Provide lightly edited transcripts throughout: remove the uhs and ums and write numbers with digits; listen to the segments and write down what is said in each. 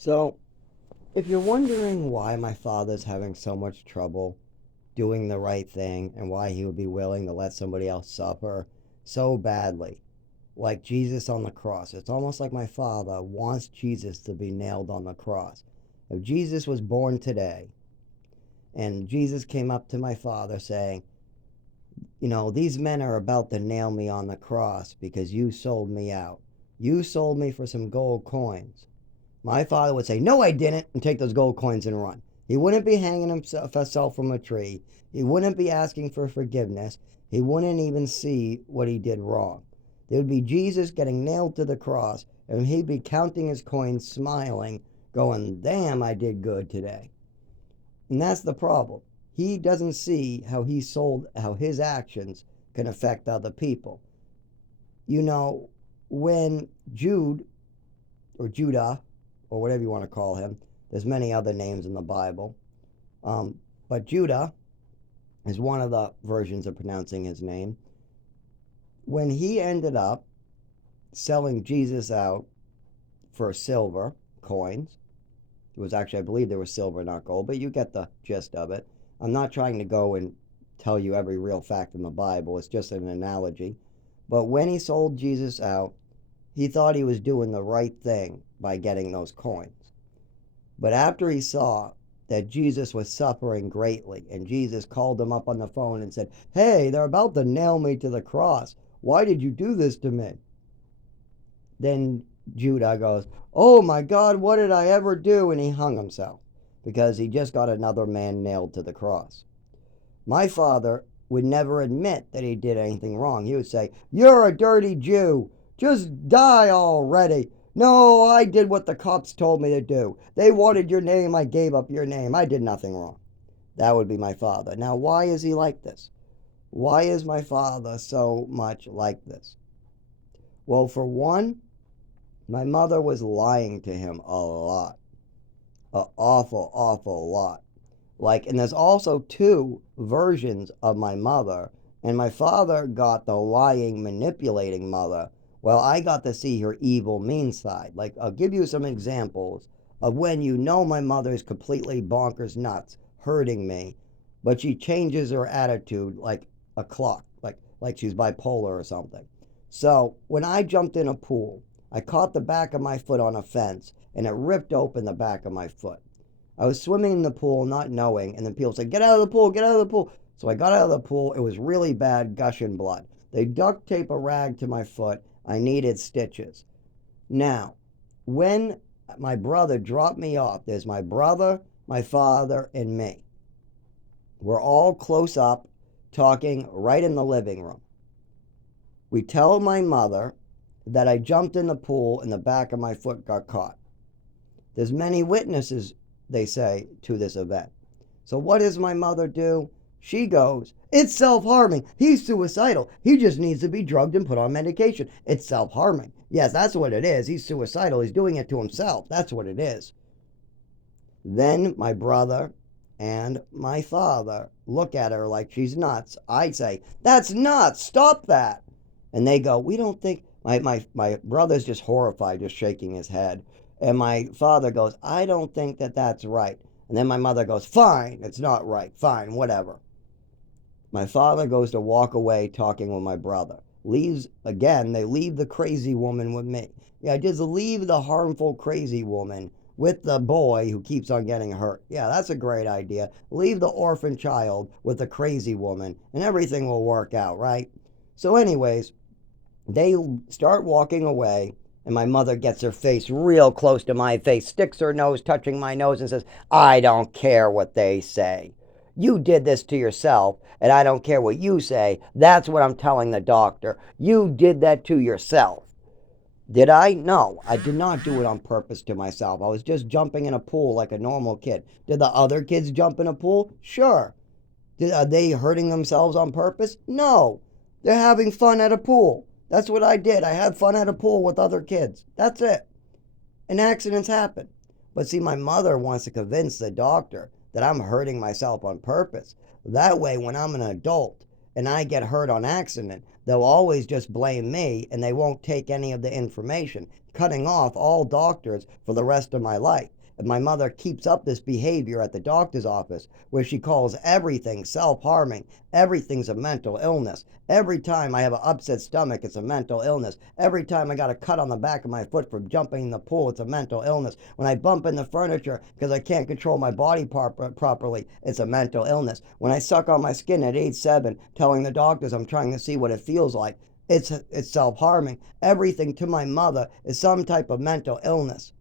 So, if you're wondering why my father's having so much trouble doing the right thing and why he would be willing to let somebody else suffer so badly, like Jesus on the cross, it's almost like my father wants Jesus to be nailed on the cross. If Jesus was born today and Jesus came up to my father saying, these men are about to nail me on the cross because you sold me out. You sold me for some gold coins. My father would say, "No, I didn't," and take those gold coins and run. He wouldn't be hanging himself from a tree. He wouldn't be asking for forgiveness. He wouldn't even see what he did wrong. There would be Jesus getting nailed to the cross, and he'd be counting his coins, smiling, going, "Damn, I did good today." And that's the problem. He doesn't see how his actions can affect other people. You know, when Judah, or whatever you want to call him. There's many other names in the Bible. But Judah is one of the versions of pronouncing his name. When he ended up selling Jesus out for silver coins, it was actually, I believe there was silver, not gold, but you get the gist of it. I'm not trying to go and tell you every real fact in the Bible. It's just an analogy. But when he sold Jesus out, he thought he was doing the right thing by getting those coins. But after he saw that Jesus was suffering greatly, and Jesus called him up on the phone and said, "Hey, they're about to nail me to the cross. Why did you do this to me?" Then Judah goes, "Oh my God, what did I ever do?" And he hung himself because he just got another man nailed to the cross. My father would never admit that he did anything wrong. He would say, "You're a dirty Jew. Just die already. No, I did what the cops told me to do. They wanted your name. I gave up your name. I did nothing wrong." That would be my father. Now, why is he like this? Why is my father so much like this? Well, for one, my mother was lying to him a lot. An awful, awful lot. And there's also two versions of my mother, and my father got the lying, manipulating mother. Well, I got to see her evil, mean side. I'll give you some examples of when my mother is completely bonkers nuts, hurting me, but she changes her attitude like a clock, like she's bipolar or something. So when I jumped in a pool, I caught the back of my foot on a fence, and it ripped open the back of my foot. I was swimming in the pool, not knowing, and then people said, "Get out of the pool, get out of the pool." So I got out of the pool. It was really bad, gushing blood. They duct tape a rag to my foot. I needed stitches. Now, when my brother dropped me off, there's my brother, my father, and me. We're all close up, talking right in the living room. We tell my mother that I jumped in the pool and the back of my foot got caught. There's many witnesses, they say, to this event. So what does my mother do? She goes, "It's self-harming. He's suicidal. He just needs to be drugged and put on medication. It's self-harming." Yes, that's what it is. He's suicidal. He's doing it to himself. That's what it is. Then my brother and my father look at her like she's nuts. I say, "That's nuts. Stop that." And they go, "We don't think..." My brother's just horrified, just shaking his head. And my father goes, "I don't think that that's right." And then my mother goes, "Fine, it's not right. Fine, whatever." My father goes to walk away talking with my brother. Leaves again, they leave the crazy woman with me. Yeah, just leave the harmful crazy woman with the boy who keeps on getting hurt. Yeah, that's a great idea. Leave the orphan child with the crazy woman and everything will work out, right? So, anyways, they start walking away, and my mother gets her face real close to my face, sticks her nose touching my nose, and says, "I don't care what they say. You did this to yourself, and I don't care what you say. That's what I'm telling the doctor. You did that to yourself." Did I? No, I did not do it on purpose to myself. I was just jumping in a pool like a normal kid. Did the other kids jump in a pool? Sure. Are they hurting themselves on purpose? No. They're having fun at a pool. That's what I did. I had fun at a pool with other kids. That's it. And accidents happen. But see, my mother wants to convince the doctor that I'm hurting myself on purpose. That way, when I'm an adult and I get hurt on accident, they'll always just blame me and they won't take any of the information, cutting off all doctors for the rest of my life. And my mother keeps up this behavior at the doctor's office where she calls everything self-harming. Everything's a mental illness. Every time I have an upset stomach, it's a mental illness. Every time I got a cut on the back of my foot from jumping in the pool, it's a mental illness. When I bump into furniture because I can't control my body properly, it's a mental illness. When I suck on my skin at age 7, telling the doctors I'm trying to see what it feels like, it's self-harming. Everything to my mother is some type of mental illness.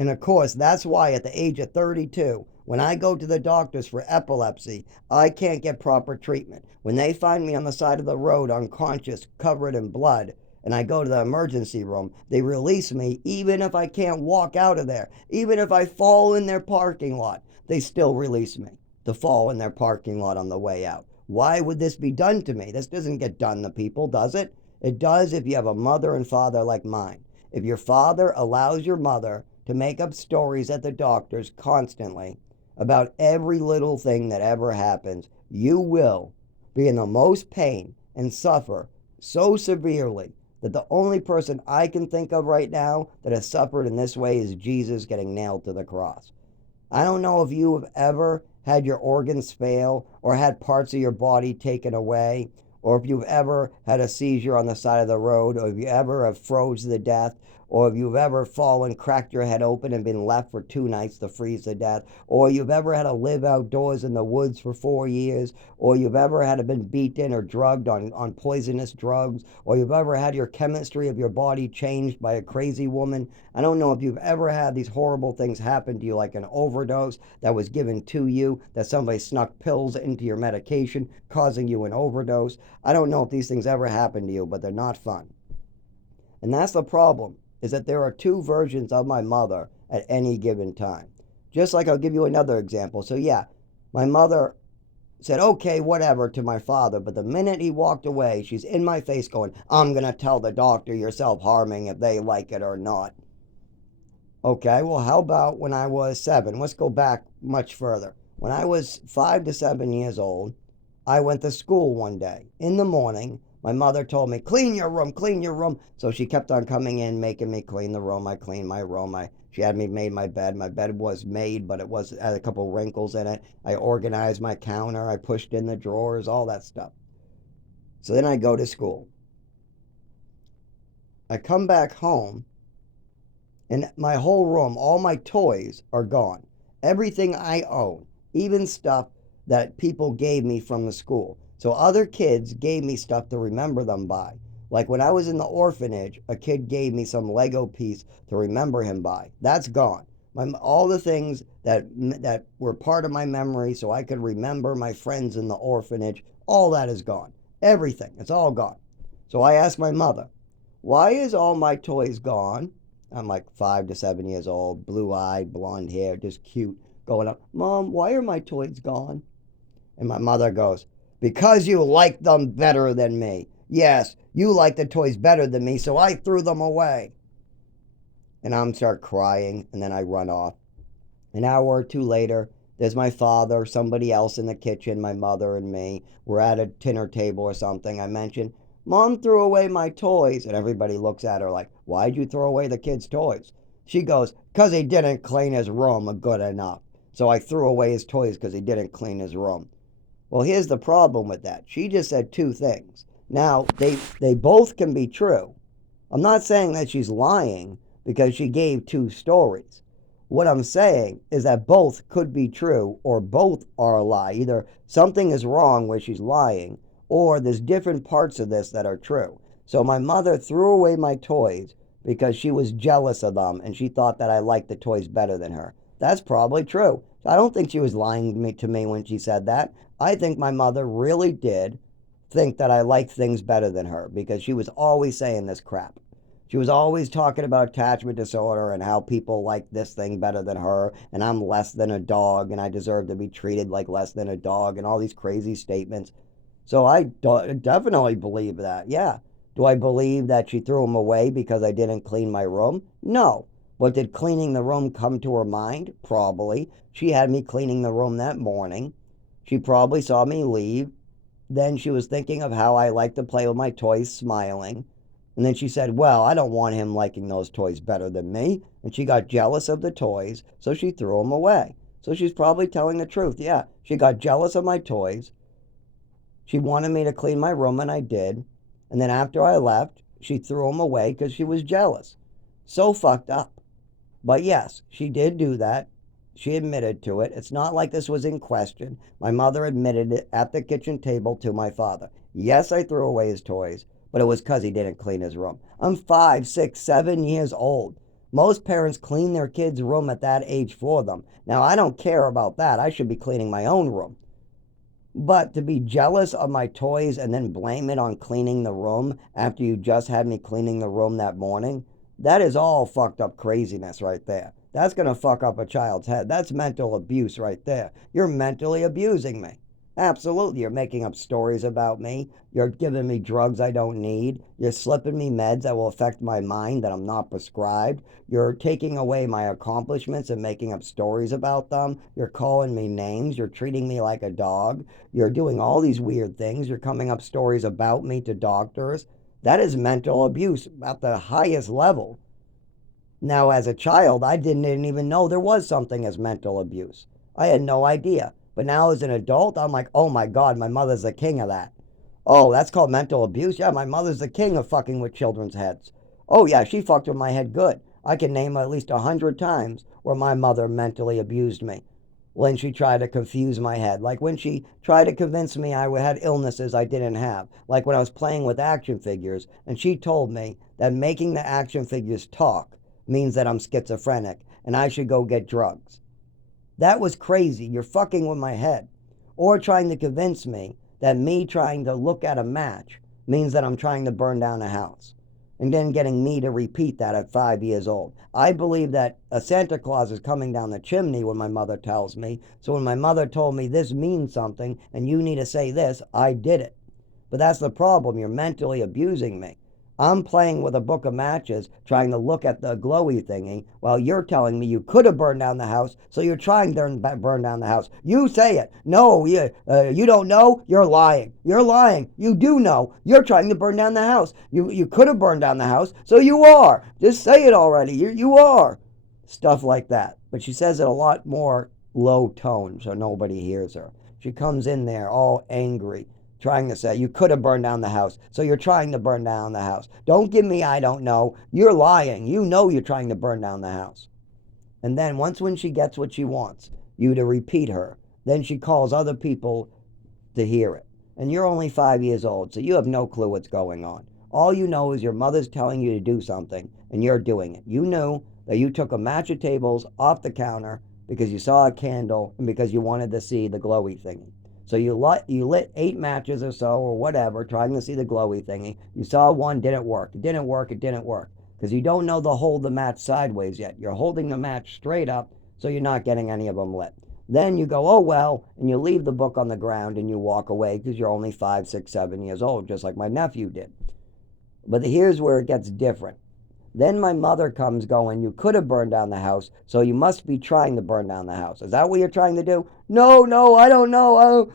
And of course, that's why at the age of 32, when I go to the doctors for epilepsy, I can't get proper treatment. When they find me on the side of the road unconscious, covered in blood, and I go to the emergency room, they release me even if I can't walk out of there. Even if I fall in their parking lot, they still release me to fall in their parking lot on the way out. Why would this be done to me? This doesn't get done to people, does it? It does if you have a mother and father like mine. If your father allows your mother to make up stories at the doctors constantly about every little thing that ever happens, you will be in the most pain and suffer so severely that the only person I can think of right now that has suffered in this way is Jesus getting nailed to the cross. I don't know if you have ever had your organs fail or had parts of your body taken away, or if you've ever had a seizure on the side of the road, or if you ever have froze to death, or if you've ever fallen, cracked your head open and been left for 2 nights to freeze to death, or you've ever had to live outdoors in the woods for 4 years, or you've ever had to been beaten or drugged on poisonous drugs, or you've ever had your chemistry of your body changed by a crazy woman. I don't know if you've ever had these horrible things happen to you, like an overdose that was given to you, that somebody snuck pills into your medication, causing you an overdose. I don't know if these things ever happened to you, but they're not fun. And that's the problem, is that there are 2 versions of my mother at any given time. Just like I'll give you another example. So yeah, my mother said, okay, whatever, to my father, but the minute he walked away, she's in my face going, I'm going to tell the doctor you're self-harming if they like it or not. Okay, well, how about when I was 7? Let's go back much further. When I was 5 to 7 years old, I went to school one day. In the morning, my mother told me, clean your room, clean your room. So she kept on coming in, making me clean the room. I cleaned my room. She had me made my bed. My bed was made, but it had a couple wrinkles in it. I organized my counter. I pushed in the drawers, all that stuff. So then I go to school. I come back home, and my whole room, all my toys are gone. Everything I own, even stuff that people gave me from the school. So other kids gave me stuff to remember them by. Like when I was in the orphanage, a kid gave me some Lego piece to remember him by. That's gone. All the things that were part of my memory so I could remember my friends in the orphanage, all that is gone. Everything, it's all gone. So I asked my mother, why is all my toys gone? I'm like 5 to 7 years old, blue-eyed, blonde hair, just cute, going up, Mom, why are my toys gone? And my mother goes, because you like them better than me. Yes, you like the toys better than me, so I threw them away. And I'm start crying, and then I run off. An hour or 2 later, there's my father, somebody else in the kitchen, my mother and me. We're at a dinner table or something. I mentioned, Mom threw away my toys. And everybody looks at her like, why'd you throw away the kid's toys? She goes, because he didn't clean his room good enough. So I threw away his toys because he didn't clean his room. Well, here's the problem with that. She just said 2 things. Now, they both can be true. I'm not saying that she's lying because she gave 2 stories. What I'm saying is that both could be true or both are a lie. Either something is wrong where she's lying or there's different parts of this that are true. So my mother threw away my toys because she was jealous of them and she thought that I liked the toys better than her. That's probably true. I don't think she was lying to me when she said that. I think my mother really did think that I liked things better than her because she was always saying this crap. She was always talking about attachment disorder and how people like this thing better than her, and I'm less than a dog and I deserve to be treated like less than a dog, and all these crazy statements. So I definitely believe that, yeah. Do I believe that she threw them away because I didn't clean my room? No. But did cleaning the room come to her mind? Probably. She had me cleaning the room that morning. She probably saw me leave then she was thinking of how I like to play with my toys, smiling. And then she said, well, I don't want him liking those toys better than me. And she got jealous of the toys, so she threw them away. So she's probably telling the truth. Yeah, she got jealous of my toys. She wanted me to clean my room, and I did. And then after I left, she threw them away because she was jealous. So fucked up. But yes, she did do that. She admitted to it. It's not like this was in question. My mother admitted it at the kitchen table to my father. Yes, I threw away his toys, but it was because he didn't clean his room. I'm 5, 6, 7 years old. Most parents clean their kids' room at that age for them. Now, I don't care about that. I should be cleaning my own room. But to be jealous of my toys and then blame it on cleaning the room after you just had me cleaning the room that morning, that is all fucked up craziness right there. That's going to fuck up a child's head. That's mental abuse right there. You're mentally abusing me. Absolutely. You're making up stories about me. You're giving me drugs I don't need. You're slipping me meds that will affect my mind that I'm not prescribed. You're taking away my accomplishments and making up stories about them. You're calling me names. You're treating me like a dog. You're doing all these weird things. You're coming up stories about me to doctors. That is mental abuse at the highest level. Now, as a child, I didn't even know there was something as mental abuse. I had no idea. But now as an adult, I'm like, oh my God, my mother's the king of that. Oh, that's called mental abuse? Yeah, my mother's the king of fucking with children's heads. Oh yeah, she fucked with my head good. I can name at least 100 times where my mother mentally abused me. When she tried to confuse my head. Like when she tried to convince me I had illnesses I didn't have. Like when I was playing with action figures and she told me that making the action figures talk means that I'm schizophrenic and I should go get drugs. That was crazy. You're fucking with my head. Or trying to convince me that me trying to look at a match means that I'm trying to burn down a house. And then getting me to repeat that at 5 years old. I believe that a Santa Claus is coming down the chimney when my mother tells me. So when my mother told me this means something and you need to say this, I did it. But that's the problem. You're mentally abusing me. I'm playing with a book of matches, trying to look at the glowy thingy, while you're telling me you could have burned down the house, so you're trying to burn down the house. You say it. No, you don't know? You're lying. You're lying. You do know. You're trying to burn down the house. You could have burned down the house, so you are. Just say it already. You are. Stuff like that. But she says it a lot more low tone, so nobody hears her. She comes in there all angry, trying to say, you could have burned down the house, so you're trying to burn down the house. Don't give me, I don't know. You're lying. You know you're trying to burn down the house. And then once when she gets what she wants, you to repeat her, then she calls other people to hear it. And you're only 5 years old, so you have no clue what's going on. All you know is your mother's telling you to do something, and you're doing it. You knew that you took a match of tables off the counter because you saw a candle and because you wanted to see the glowy thingy. So you lit 8 matches or so or whatever, trying to see the glowy thingy. You saw one, didn't work. It didn't work. It didn't work. Because you don't know to hold the match sideways yet. You're holding the match straight up, so you're not getting any of them lit. Then you go, oh well, and you leave the book on the ground and you walk away because you're only 5, 6, 7 years old, just like my nephew did. But here's where it gets different. Then my mother comes going, you could have burned down the house, so you must be trying to burn down the house. Is that what you're trying to do? No, I don't know.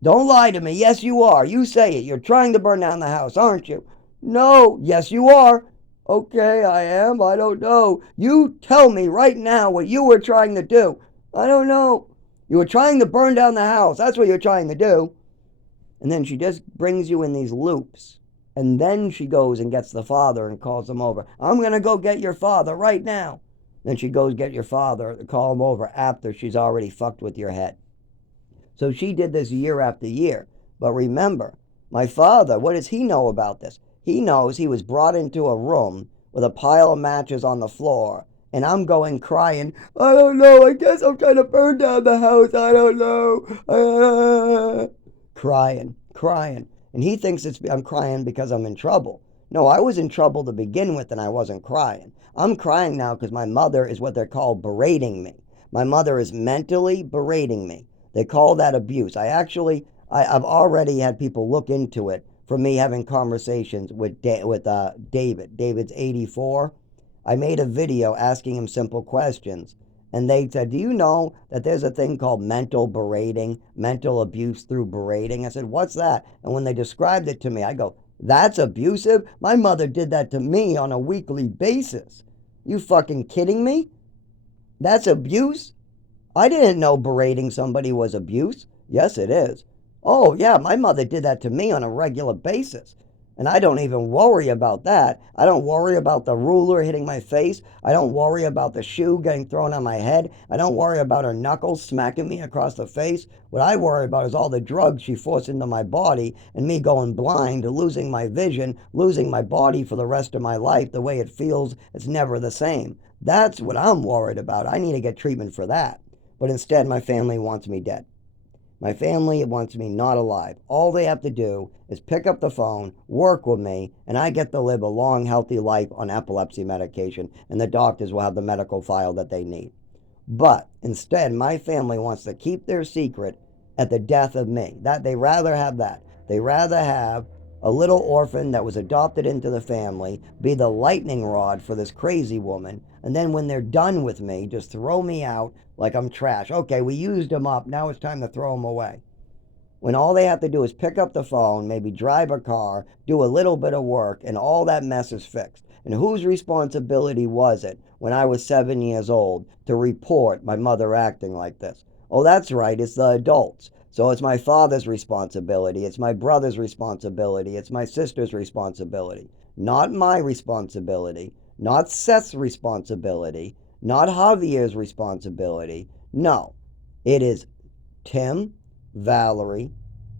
Don't lie to me. Yes, you are. You say it. You're trying to burn down the house, aren't you? No. Yes, you are. Okay, I am. I don't know. You tell me right now what you were trying to do. I don't know. You were trying to burn down the house. That's what you're trying to do. And then she just brings you in these loops. And then she goes and gets the father and calls him over. I'm going to go get your father right now. Then she goes get your father, call him over after she's already fucked with your head. So she did this year after year. But remember, my father, what does he know about this? He knows he was brought into a room with a pile of matches on the floor. And I'm going crying, I don't know, I guess I'm trying to burn down the house, I don't know. Crying. And he thinks I'm crying because I'm in trouble. No, I was in trouble to begin with and I wasn't crying. I'm crying now because my mother is what they're called berating me. My mother is mentally berating me. They call that abuse. I've already had people look into it for me having conversations with David. David's 84. I made a video asking him simple questions. And they said, do you know that there's a thing called mental berating, mental abuse through berating? I said, what's that? And when they described it to me, I go, that's abusive? My mother did that to me on a weekly basis. You fucking kidding me? That's abuse? I didn't know berating somebody was abuse. Yes, it is. Oh, yeah, my mother did that to me on a regular basis. And I don't even worry about that. I don't worry about the ruler hitting my face. I don't worry about the shoe getting thrown on my head. I don't worry about her knuckles smacking me across the face. What I worry about is all the drugs she forced into my body and me going blind, losing my vision, losing my body for the rest of my life. The way it feels, it's never the same. That's what I'm worried about. I need to get treatment for that. But instead, my family wants me dead. My family wants me not alive. All they have to do is pick up the phone, work with me, and I get to live a long, healthy life on epilepsy medication, and the doctors will have the medical file that they need. But instead, my family wants to keep their secret at the death of me. That they rather have that. They rather have a little orphan that was adopted into the family be the lightning rod for this crazy woman, and then when they're done with me, just throw me out like I'm trash. Okay, we used them up. Now it's time to throw them away. When all they have to do is pick up the phone, maybe drive a car, do a little bit of work, and all that mess is fixed. And whose responsibility was it when I was 7 years old to report my mother acting like this? Oh, that's right, it's the adults. So it's my father's responsibility, it's my brother's responsibility, it's my sister's responsibility. Not my responsibility, not Seth's responsibility, not Javier's responsibility. No, it is Tim, Valerie,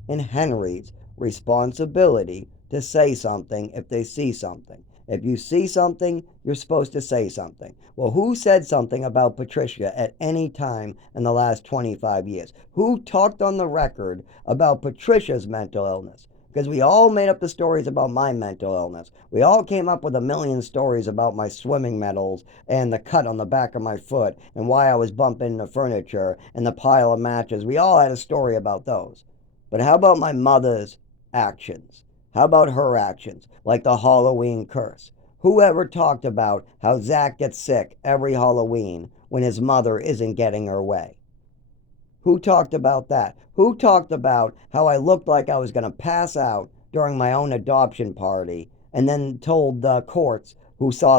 and Henry's responsibility to say something if they see something. If you see something, you're supposed to say something. Well, who said something about Patricia at any time in the last 25 years? Who talked on the record about Patricia's mental illness? Because we all made up the stories about my mental illness. We all came up with a million stories about my swimming medals and the cut on the back of my foot and why I was bumping into furniture and the pile of matches. We all had a story about those. But how about my mother's actions? How about her actions, like the Halloween curse? Who ever talked about how Zach gets sick every Halloween when his mother isn't getting her way? Who talked about that? Who talked about how I looked like I was going to pass out during my own adoption party and then told the courts who saw